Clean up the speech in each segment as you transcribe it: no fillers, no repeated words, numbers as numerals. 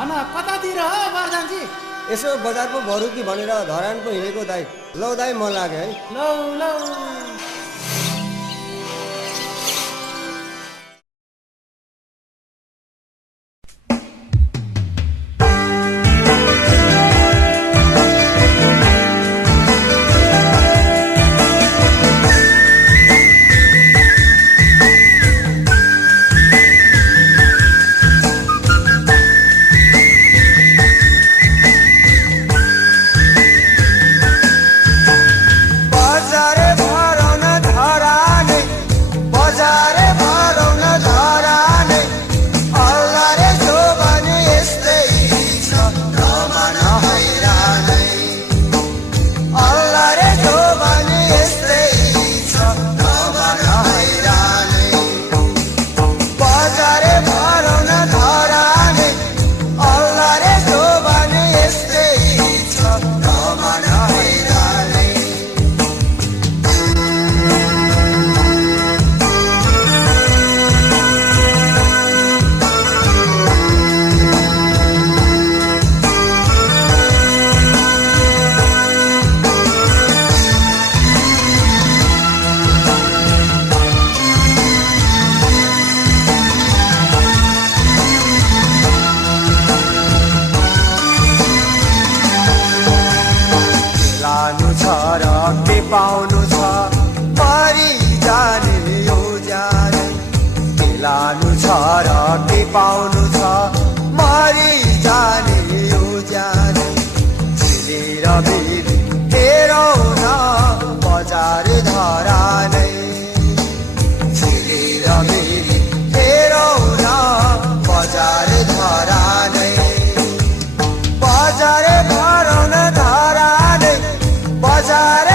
भन कतातिर हो बर्दानजी? यसो बजार पो भरौँ कि भनेर धरान पो हिँडेको दाइ। लौ दाइ म लाग्यो है। लौ लौ पाउनु छ परि जाने यो जाने लानु छ र के पाउनु छ मरि जाने यो जाने झिलेर बिर तेरो न बजार धरानै झिलेर बिर तेरो न बजार धरानै बजार भरौन धरानै बजार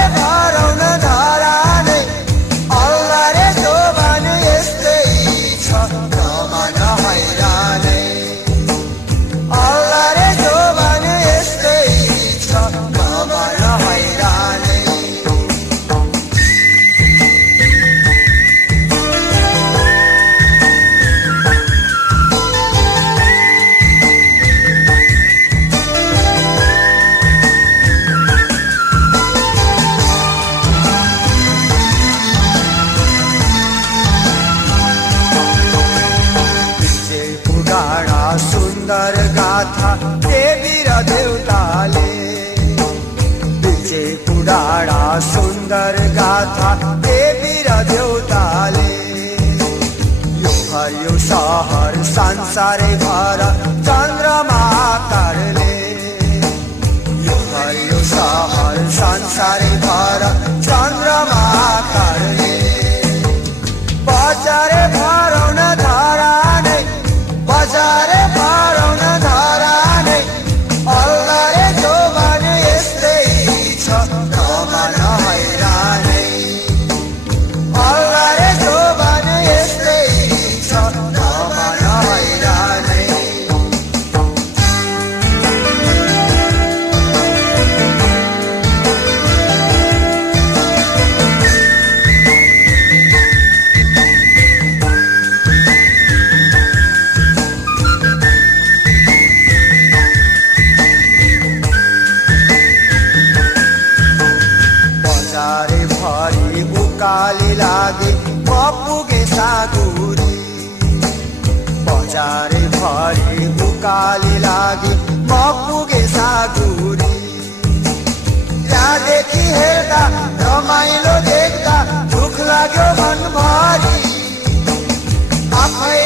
सुन्दर गाथा देवी र देउताले बिचे पुडाडा सुन्दर गाथा देवी र देउताले यो हरियो सहर संसारै भर चन्द्रमा आकारले यो हरियो सहर संसारै भर चन्द्रमा आकारले बजारे भरौन धरानै बजारे भरौन धरानै अल्लारे जोबान यस्तै छ कमान हैरानै अल्लारे जोबान यस्तै छ कमान हैरानै उकाली लागे पुगे सागुरी बजारे भरि उकाली लागे पुगे सागुरी त्यहाँदेखि हेर्दा रमाइलो देख्दा दुख लाग्यो मनभरि आफै